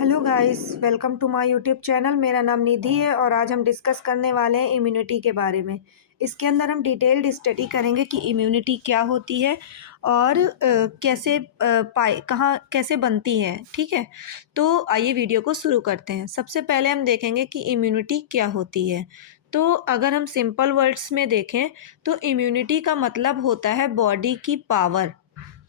Hello guys, welcome to my YouTube channel. मेरा नाम निधि है और आज हम डिस्कस करने वाले हैं इम्यूनिटी के बारे में। इसके अंदर हम डिटेल्ड स्टडी करेंगे कि इम्यूनिटी क्या होती है और कैसे पाए कहाँ कैसे बनती है। ठीक है, तो आइए वीडियो को शुरू करते हैं। सबसे पहले हम देखेंगे कि इम्यूनिटी क्या होती है। तो अगर हम सिंपल वर्ड्स में देखें तो इम्यूनिटी का मतलब होता है बॉडी की पावर,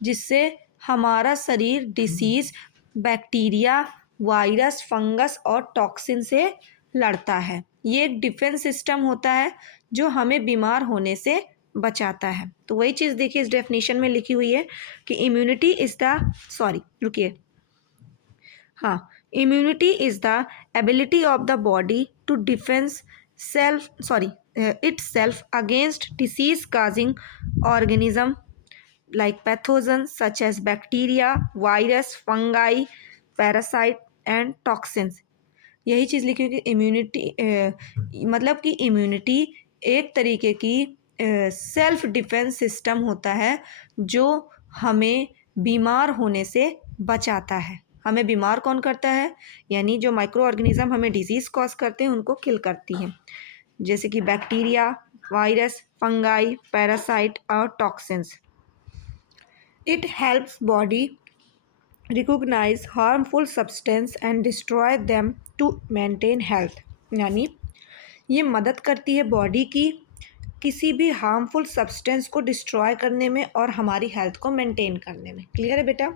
जिससे हमारा शरीर डिसीज़, बैक्टीरिया, वायरस, फंगस और टॉक्सिन से लड़ता है। ये एक डिफेंस सिस्टम होता है जो हमें बीमार होने से बचाता है। तो वही चीज़ देखिए, इस डेफिनेशन में लिखी हुई है कि इम्यूनिटी इज़ द रुकिए, हाँ, immunity is the ability of the body to defence itself against disease causing organism like pathogens such as bacteria, virus, fungi, parasite and toxins। यही चीज़ लिखी हुई कि इम्यूनिटी मतलब कि इम्यूनिटी एक तरीके की सेल्फ डिफेंस सिस्टम होता है जो हमें बीमार होने से बचाता है। हमें बीमार कौन करता है? यानी जो माइक्रो ऑर्गेनिज्म हमें डिजीज़ कॉज करते हैं उनको किल करती हैं, जैसे कि बैक्टीरिया, वायरस, फंगाई, पैरासाइट और toxins. It helps body recognise harmful substance and destroy them to maintain health. यानी ये मदद करती है बॉडी की किसी भी हार्मफुल सब्सटेंस को डिस्ट्रॉय करने में और हमारी हेल्थ को मेंटेन करने में। क्लियर है बेटा?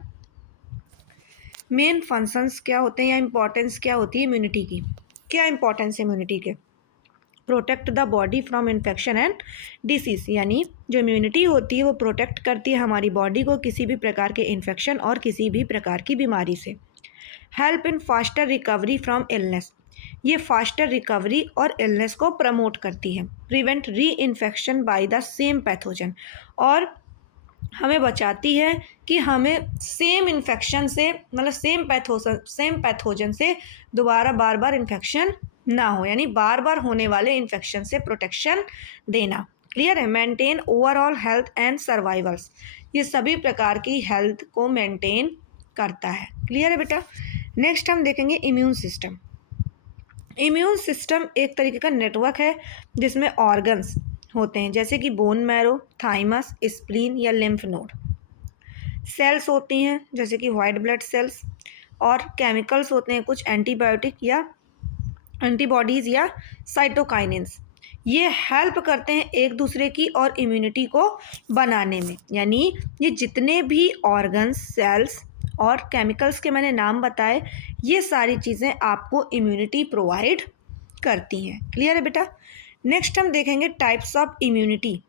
मेन फंक्शंस क्या होते हैं या इम्पोर्टेंस क्या होती है इम्यूनिटी की? क्या इम्पोर्टेंस है इम्यूनिटी के? Protect the body from infection and disease. यानी जो इम्यूनिटी होती है वो प्रोटेक्ट करती है हमारी बॉडी को किसी भी प्रकार के इन्फेक्शन और किसी भी प्रकार की बीमारी से। Help in faster recovery from illness. ये फास्टर रिकवरी और इलनेस को प्रमोट करती है। प्रिवेंट री infection by the same pathogen, और हमें बचाती है कि हमें सेम इन्फेक्शन से मतलब सेम पैथोजन से दोबारा बार बार इन्फेक्शन ना हो, यानी बार बार होने वाले इन्फेक्शन से प्रोटेक्शन देना। क्लियर है? Maintain overall health and survivals. ये सभी प्रकार की हेल्थ को मेंटेन करता है। क्लियर है बेटा? नेक्स्ट हम देखेंगे इम्यून सिस्टम। इम्यून सिस्टम एक तरीके का नेटवर्क है जिसमें ऑर्गन्स होते हैं, जैसे कि बोन मैरो, थाइमस, स्प्लीन या लिम्फ नोड। सेल्स होती हैं जैसे कि वाइट ब्लड सेल्स, और केमिकल्स होते हैं कुछ एंटीबायोटिक या एंटीबॉडीज़ या साइटोकाइनेंस। ये हेल्प करते हैं एक दूसरे की और इम्यूनिटी को बनाने में। यानी ये जितने भी ऑर्गन्स, सेल्स और केमिकल्स के मैंने नाम बताए, ये सारी चीज़ें आपको इम्यूनिटी प्रोवाइड करती हैं। क्लियर है बेटा? नेक्स्ट हम देखेंगे types of immunity.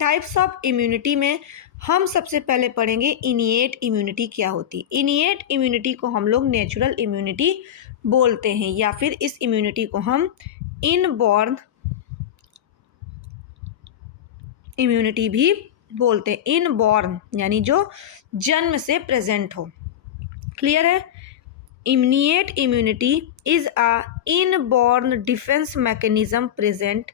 Types of immunity में हम सबसे पहले पढ़ेंगे इनिएट इम्यूनिटी क्या होती है। इनिएट इम्यूनिटी को हम लोग नेचुरल इम्यूनिटी बोलते हैं, या फिर इस इम्यूनिटी को हम इनबॉर्न इम्यूनिटी भी बोलते हैं। इनबॉर्न यानी जो जन्म से प्रेजेंट हो। क्लियर है? Innate immunity is a inborn defence mechanism present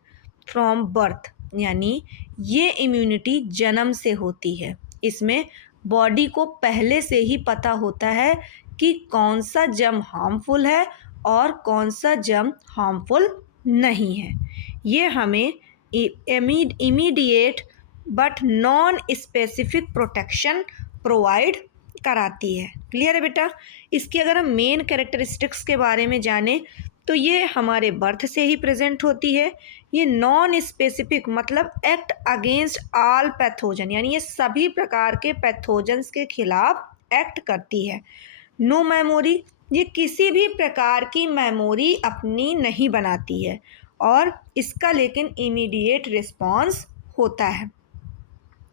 from birth. यानी ये इम्यूनिटी जन्म से होती है। इसमें बॉडी को पहले से ही पता होता है कि कौन सा जर्म हार्मफुल है और कौन सा जर्म हार्मफुल नहीं है। ये हमें immediate but non specific protection provide कराती है। क्लियर है बेटा? इसकी अगर हम मेन कैरेक्टरिस्टिक्स के बारे में जानें तो ये हमारे बर्थ से ही प्रेजेंट होती है। ये नॉन स्पेसिफिक मतलब एक्ट अगेंस्ट ऑल पैथोजन, यानी ये सभी प्रकार के पैथोजन्स के खिलाफ एक्ट करती है। नो मेमोरी, ये किसी भी प्रकार की मेमोरी अपनी नहीं बनाती है, और इसका लेकिन इमीडिएट रिस्पॉन्स होता है।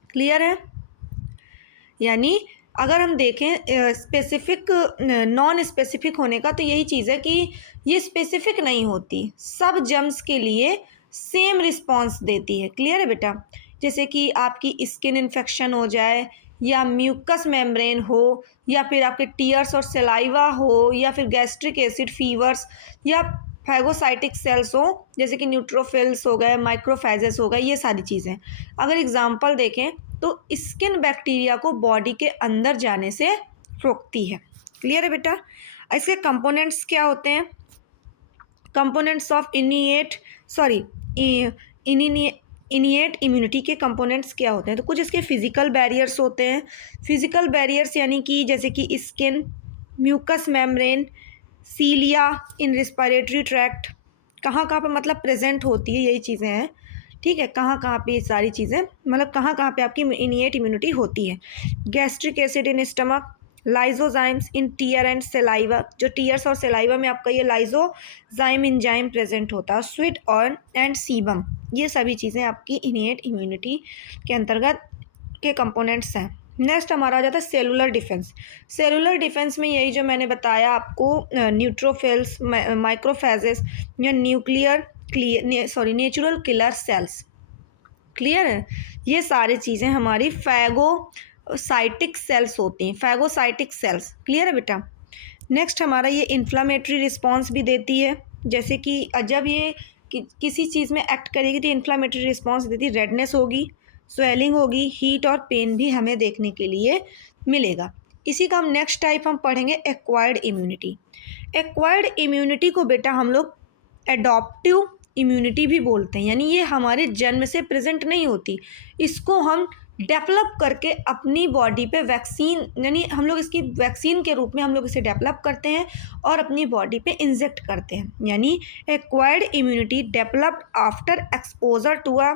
क्लियर है? यानी अगर हम देखें स्पेसिफिक नॉन स्पेसिफिक होने का, तो यही चीज़ है कि ये स्पेसिफिक नहीं होती, सब जर्म्स के लिए सेम रिस्पॉन्स देती है। क्लियर है बेटा? जैसे कि आपकी स्किन इन्फेक्शन हो जाए, या म्यूकस मेम्ब्रेन हो, या फिर आपके टीयर्स और सलाइवा हो, या फिर गैस्ट्रिक एसिड फीवर्स, या फैगोसाइटिक सेल्स हो जैसे कि न्यूट्रोफिल्स हो गए, माइक्रोफेजेस हो गए, ये सारी चीज़ें। अगर एग्जांपल देखें तो स्किन बैक्टीरिया को बॉडी के अंदर जाने से रोकती है। क्लियर है बेटा? इसके कंपोनेंट्स क्या होते हैं? कंपोनेंट्स ऑफ इनिएट इम्यूनिटी के कंपोनेंट्स क्या होते हैं? तो कुछ इसके फिजिकल बैरियर्स होते हैं। फिजिकल बैरियर्स यानी कि जैसे कि स्किन, म्यूकस मेम्ब्रेन, सीलिया इन रिस्पायरेटरी ट्रैक्ट, कहाँ कहाँ पे मतलब प्रेजेंट होती है, यही चीज़ें हैं। ठीक है, कहाँ कहाँ पे ये सारी चीज़ें मतलब कहाँ कहाँ पे आपकी इनिएट इम्यूनिटी होती है। Gastric acid in stomach, lysozymes in tear and saliva, जो टीयर्स और सेलाइवा में आपका ये लाइजोजाइम इंजाइम प्रेजेंट होता है। स्वीट और एंड सीबम, ये सभी चीज़ें आपकी इनिएट इम्यूनिटी के अंतर्गत के कंपोनेंट्स हैं। नेक्स्ट हमारा आ जाता है सेलुलर डिफेंस। सेलुलर डिफेंस में यही जो मैंने बताया आपको, न्यूट्रोफिल्स, माइक्रोफेजेस या नेचुरल किलर सेल्स। क्लियर है? ये सारी चीज़ें हमारी फैगोसाइटिक सेल्स होती हैं, फैगोसाइटिक सेल्स। क्लियर है बेटा? नेक्स्ट हमारा ये इन्फ्लामेटरी रिस्पॉन्स भी देती है, जैसे कि जब ये किसी चीज़ में एक्ट करेगी तो इन्फ्लामेटरी रिस्पॉन्स देती है। रेडनेस होगी, स्वेलिंग होगी, हीट और पेन भी हमें देखने के लिए मिलेगा। इसी का हम नेक्स्ट टाइप हम पढ़ेंगे एक्वायर्ड इम्यूनिटी। एक्वायर्ड इम्यूनिटी को बेटा हम लोग एडॉप्टिव इम्यूनिटी भी बोलते हैं, यानी ये हमारे जन्म से प्रेजेंट नहीं होती, इसको हम डेवलप करके अपनी बॉडी पे वैक्सीन, यानी हम लोग इसकी वैक्सीन के रूप में हम लोग इसे डेवलप करते हैं और अपनी बॉडी पे इंजेक्ट करते हैं। यानी acquired immunity developed after exposure to a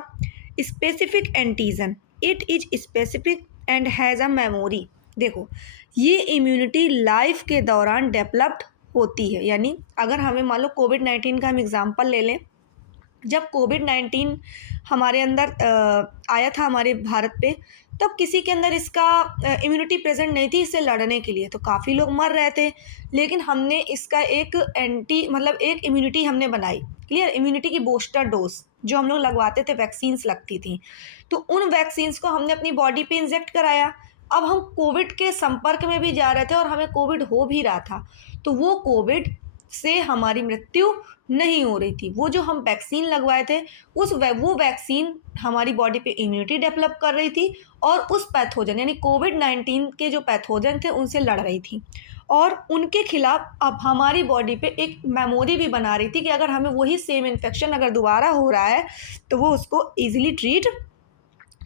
specific antigen, it is specific and has a memory. देखो, ये इम्यूनिटी लाइफ के दौरान डेवलप्ड होती है। यानी अगर हमें मान लो कोविड-19 का हम एग्जांपल ले लें, जब कोविड-19 हमारे अंदर आया था हमारे भारत पे, तब किसी के अंदर इसका इम्यूनिटी प्रेजेंट नहीं थी इससे लड़ने के लिए, तो काफ़ी लोग मर रहे थे। लेकिन हमने इसका एक एक इम्यूनिटी हमने बनाई। क्लियर? इम्यूनिटी की बूस्टर डोज जो हम लोग लगवाते थे, वैक्सीन्स लगती थी, तो उन वैक्सीन्स को हमने अपनी बॉडी पे इंजेक्ट कराया। अब हम कोविड के संपर्क में भी जा रहे थे और हमें कोविड हो भी रहा था, तो वो कोविड से हमारी मृत्यु नहीं हो रही थी। वो जो हम वैक्सीन लगवाए थे, वो वैक्सीन हमारी बॉडी पे इम्यूनिटी डेवलप कर रही थी और उस पैथोजन यानी कोविड-19 के जो पैथोजन थे उनसे लड़ रही थी, और उनके खिलाफ अब हमारी बॉडी पे एक मेमोरी भी बना रही थी कि अगर हमें वही सेम इन्फेक्शन अगर दोबारा हो रहा है तो वो उसको ईजिली ट्रीट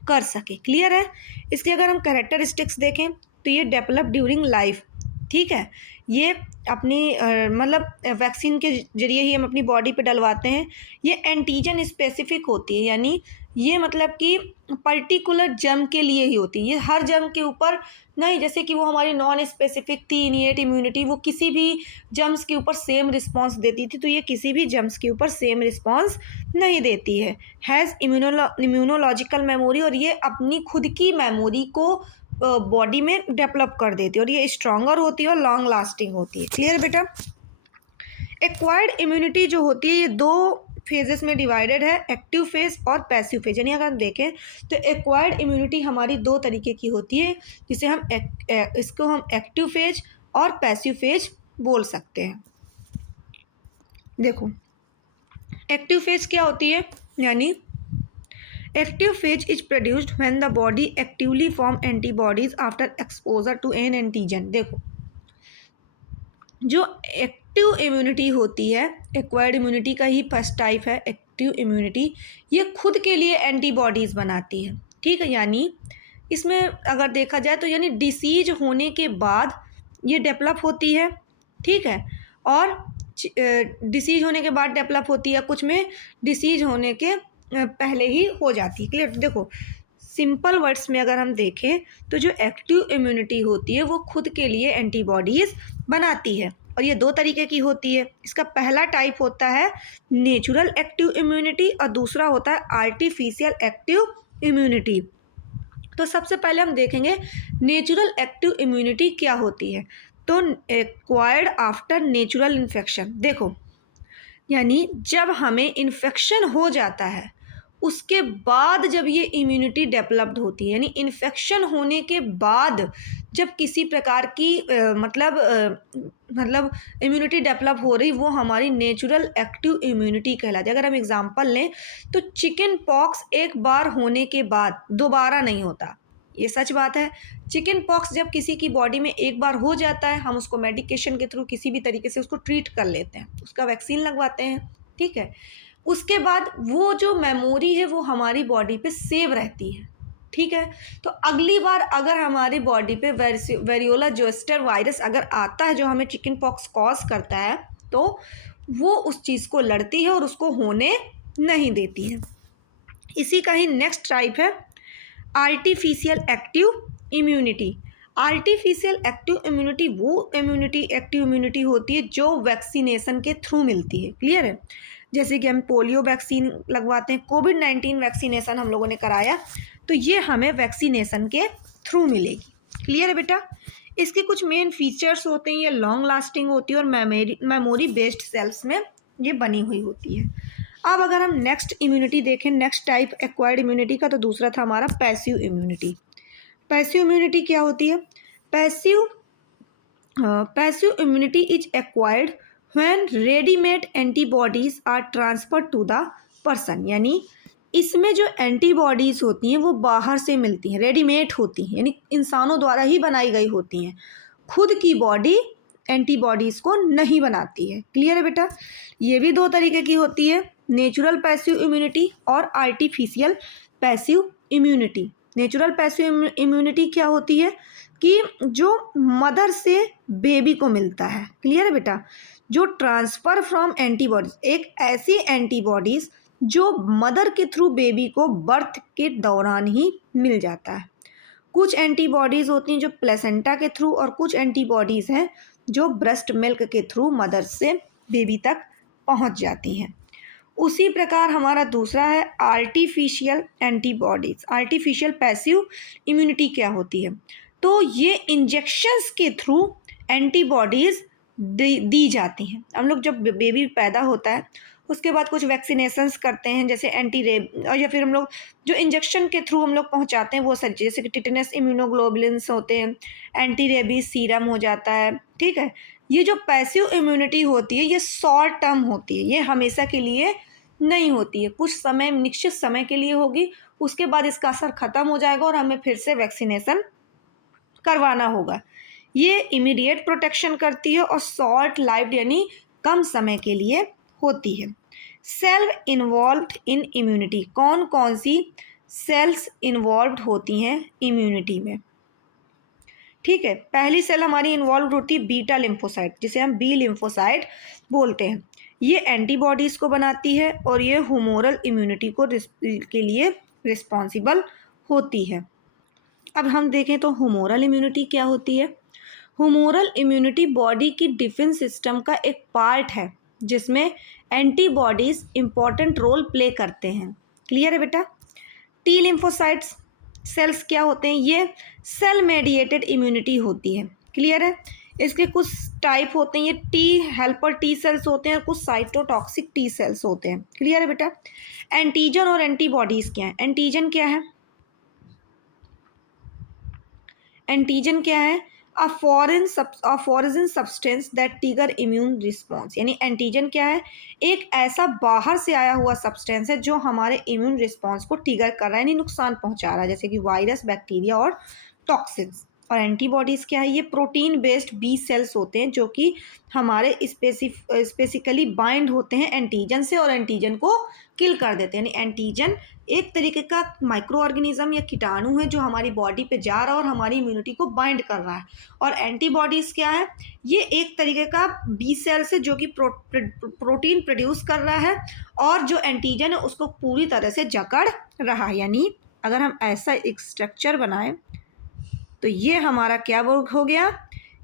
कर सके। क्लियर है? इसके अगर हम कैरेक्टरिस्टिक्स देखें तो ये डेवलप ड्यूरिंग लाइफ। ठीक है, ये अपनी वैक्सीन के जरिए ही हम अपनी बॉडी पे डलवाते हैं। ये एंटीजन स्पेसिफिक होती है, यानी ये मतलब कि पर्टिकुलर जर्म के लिए ही होती है, ये हर जर्म के ऊपर नहीं। जैसे कि वो हमारी नॉन स्पेसिफिक थी इनिएट इम्यूनिटी, वो किसी भी जर्म्स के ऊपर सेम रिस्पॉन्स देती थी, तो ये किसी भी जर्म्स के ऊपर सेम रिस्पॉन्स नहीं देती है। हैज़ इम्यूनोलॉजिकल मेमोरी, और ये अपनी खुद की मेमोरी को बॉडी में डेवलप कर देती है, और ये स्ट्रॉन्गर होती है और लॉन्ग लास्टिंग होती है। क्लियर बेटा? एक्वायर्ड इम्यूनिटी जो होती है ये दो फेजेस में डिवाइडेड है, एक्टिव फेज और पैसिव फेज। यानी अगर हम देखें तो एक्वायर्ड इम्यूनिटी हमारी दो तरीके की होती है, जिसे हम इसको हम एक्टिव फेज और पैसिव फेज बोल सकते हैं। देखो, एक्टिव फेज क्या होती है, यानी active phase is produced when the body actively form antibodies after exposure to an antigen. देखो, जो एक्टिव इम्यूनिटी होती है, एक्वायर्ड इम्यूनिटी का ही फर्स्ट टाइप है एक्टिव इम्यूनिटी, ये खुद के लिए एंटीबॉडीज़ बनाती है। ठीक है, यानी इसमें अगर देखा जाए तो यानी डिसीज होने के बाद ये डेवलप होती है। ठीक है, और डिसीज होने के बाद डेवलप होती है, कुछ में डिसीज होने के पहले ही हो जाती है। क्लियर? देखो, सिंपल वर्ड्स में अगर हम देखें तो जो एक्टिव इम्यूनिटी होती है वो खुद के लिए एंटीबॉडीज़ बनाती है, और ये दो तरीके की होती है। इसका पहला टाइप होता है नेचुरल एक्टिव इम्यूनिटी और दूसरा होता है आर्टिफिशियल एक्टिव इम्यूनिटी। तो सबसे पहले हम देखेंगे नेचुरल एक्टिव इम्यूनिटी क्या होती है। तो एक्वायर्ड आफ्टर नेचुरल इन्फेक्शन। देखो, यानी जब हमें इन्फेक्शन हो जाता है उसके बाद जब ये इम्यूनिटी डेवलप्ड होती है, यानी इन्फेक्शन होने के बाद जब किसी प्रकार की इम्यूनिटी डेवलप हो रही, वो हमारी नेचुरल एक्टिव इम्यूनिटी कहलाती है। अगर हम एग्जांपल लें तो चिकन पॉक्स एक बार होने के बाद दोबारा नहीं होता। ये सच बात है। चिकन पॉक्स जब किसी की बॉडी में एक बार हो जाता है, हम उसको मेडिकेशन के थ्रू किसी भी तरीके से उसको ट्रीट कर लेते हैं, उसका वैक्सीन लगवाते हैं, ठीक है। उसके बाद वो जो मेमोरी है वो हमारी बॉडी पे सेव रहती है, ठीक है। तो अगली बार अगर हमारी बॉडी पे वेरियोला जोस्टर वायरस अगर आता है जो हमें चिकन पॉक्स कॉज करता है, तो वो उस चीज़ को लड़ती है और उसको होने नहीं देती है। इसी का ही नेक्स्ट टाइप है artificial active immunity. Artificial active immunity वो एक्टिव इम्यूनिटी होती है जो वैक्सीनेशन के थ्रू मिलती है। क्लियर है? जैसे कि हम पोलियो वैक्सीन लगवाते हैं, कोविड-19 वैक्सीनेशन हम लोगों ने कराया, तो ये हमें वैक्सीनेशन के थ्रू मिलेगी। क्लियर है बेटा? इसके कुछ मेन फीचर्स होते हैं, ये लॉन्ग लास्टिंग होती है और मेमोरी बेस्ड सेल्स में ये बनी हुई होती है। अब अगर हम नेक्स्ट इम्यूनिटी देखें, नेक्स्ट टाइप एक्वायर्ड इम्यूनिटी का, तो दूसरा था हमारा पैसिव इम्यूनिटी। पैसिव इम्यूनिटी क्या होती है? Passive immunity is acquired when readymade antibodies are transferred to the person. यानी इसमें जो एंटीबॉडीज होती हैं वो बाहर से मिलती हैं, रेडीमेड होती हैं, यानी इंसानों द्वारा ही बनाई गई होती हैं, खुद की बॉडी एंटीबॉडीज़ को नहीं बनाती है। क्लियर है बेटा? ये भी दो तरीके की होती है, नेचुरल पैसिव इम्यूनिटी और artificial passive immunity. Natural passive immunity क्या होती है कि जो मदर से बेबी को मिलता है। क्लियर है बेटा? जो ट्रांसफ़र फ्रॉम एंटीबॉडीज, एक ऐसी एंटीबॉडीज़ जो मदर के थ्रू बेबी को बर्थ के दौरान ही मिल जाता है। कुछ एंटीबॉडीज़ होती हैं जो प्लेसेंटा के थ्रू, और कुछ एंटीबॉडीज़ हैं जो ब्रेस्ट मिल्क के थ्रू मदर से बेबी तक पहुंच जाती हैं। उसी प्रकार हमारा दूसरा है artificial antibodies. Artificial passive immunity क्या होती है? तो ये इंजेक्शंस के थ्रू एंटीबॉडीज़ दी जाती हैं। हम लोग जब बेबी पैदा होता है उसके बाद कुछ वैक्सीनेशंस करते हैं, जैसे एंटी रेब, या फिर हम लोग जो इंजेक्शन के थ्रू हम लोग पहुंचाते हैं वो सर, जैसे कि टिटेनस इम्यूनोग्लोबुलिन्स होते हैं, एंटी रेबीज सीरम हो जाता है, ठीक है। ये जो पैसिव इम्यूनिटी होती है ये शॉर्ट टर्म होती है, ये हमेशा के लिए नहीं होती है, कुछ समय, निश्चित समय के लिए होगी, उसके बाद इसका असर ख़त्म हो जाएगा और हमें फिर से वैक्सीनेशन करवाना होगा। ये इमीडिएट प्रोटेक्शन करती है और शॉर्ट लाइफ यानी कम समय के लिए होती है। सेल इन्वॉल्व्ड इन इम्यूनिटी, कौन कौन सी सेल्स इन्वॉल्व्ड होती हैं इम्यूनिटी में? ठीक है, पहली सेल हमारी इन्वॉल्व होती है बीटा लिम्फोसाइट, जिसे हम बी लिम्फोसाइट बोलते हैं। ये एंटीबॉडीज़ को बनाती है और ये ह्यूमोरल इम्यूनिटी को के लिए रिस्पॉन्सिबल होती है। अब हम देखें तो ह्यूमोरल इम्यूनिटी क्या होती है? ह्यूमोरल इम्यूनिटी बॉडी की डिफेंस सिस्टम का एक पार्ट है जिसमें एंटीबॉडीज़ इम्पॉर्टेंट रोल प्ले करते हैं। क्लियर है बेटा? टी लिम्फोसाइट्स सेल्स क्या होते हैं? ये सेल मेडिएटेड इम्यूनिटी होती है। क्लियर है? इसके कुछ टाइप होते हैं, ये टी हेल्पर टी सेल्स होते हैं और कुछ साइटोटॉक्सिक टी सेल्स होते हैं। क्लियर है बेटा? एंटीजन और एंटीबॉडीज़ क्या है? एंटीजन क्या है? एंटीजन क्या है? A foreign substance that trigger immune response. यानी एंटीजन क्या है? एक ऐसा बाहर से आया हुआ सब्सटेंस है जो हमारे इम्यून रिस्पॉन्स को ट्रिगर कर रहा है, यानी नुकसान पहुंचा रहा है, जैसे कि वायरस, बैक्टीरिया और टॉक्सिन्स। और एंटीबॉडीज़ क्या है? ये प्रोटीन बेस्ड बी सेल्स होते हैं जो कि हमारे स्पेसिकली बाइंड होते हैं एंटीजन से और एंटीजन को किल कर देते हैं। यानी एंटीजन एक तरीके का माइक्रो ऑर्गेनिज्म या कीटाणु है जो हमारी बॉडी पे जा रहा है और हमारी इम्यूनिटी को बाइंड कर रहा है। और एंटीबॉडीज़ क्या है? ये एक तरीके का बी सेल्स है जो कि प्रोटीन प्रोड्यूस कर रहा है और जो एंटीजन है उसको पूरी तरह से जकड़ रहा है। यानी अगर हम ऐसा एक स्ट्रक्चर बनाएं तो ये हमारा क्या वर्क हो गया?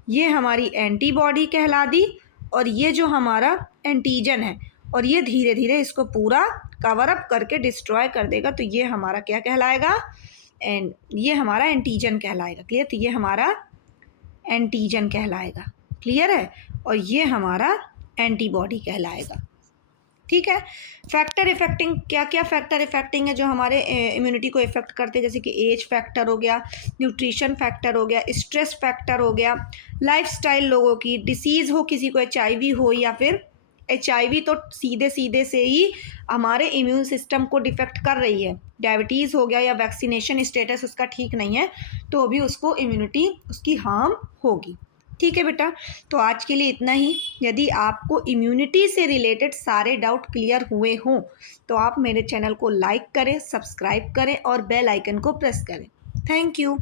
ये हमारी एंटीबॉडी कहला दी और ये जो हमारा एंटीजन है, और ये धीरे धीरे इसको पूरा कवर अप करके डिस्ट्रॉय कर देगा, तो ये हमारा क्या कहलाएगा? ये हमारा एंटीजन कहलाएगा। क्लियर? तो ये हमारा एंटीजन कहलाएगा। क्लियर है? और ये हमारा एंटीबॉडी कहलाएगा। ठीक है। फैक्टर इफेक्टिंग, क्या क्या फैक्टर इफेक्टिंग है जो हमारे इम्यूनिटी को इफेक्ट करते हैं? जैसे कि एज फैक्टर हो गया, न्यूट्रिशन फैक्टर हो गया, स्ट्रेस फैक्टर हो गया, लाइफस्टाइल लोगों की, डिसीज़ हो, किसी को HIV हो, या फिर HIV तो सीधे सीधे से ही हमारे इम्यून सिस्टम को डिफेक्ट कर रही है, डायबिटीज़ हो गया या वैक्सीनेशन स्टेटस उसका ठीक नहीं है तो भी उसको इम्यूनिटी उसकी हार्म होगी। ठीक है बेटा, तो आज के लिए इतना ही। यदि आपको इम्यूनिटी से रिलेटेड सारे डाउट क्लियर हुए हों तो आप मेरे चैनल को लाइक करें, सब्सक्राइब करें और बेल आइकन को प्रेस करें। Thank you.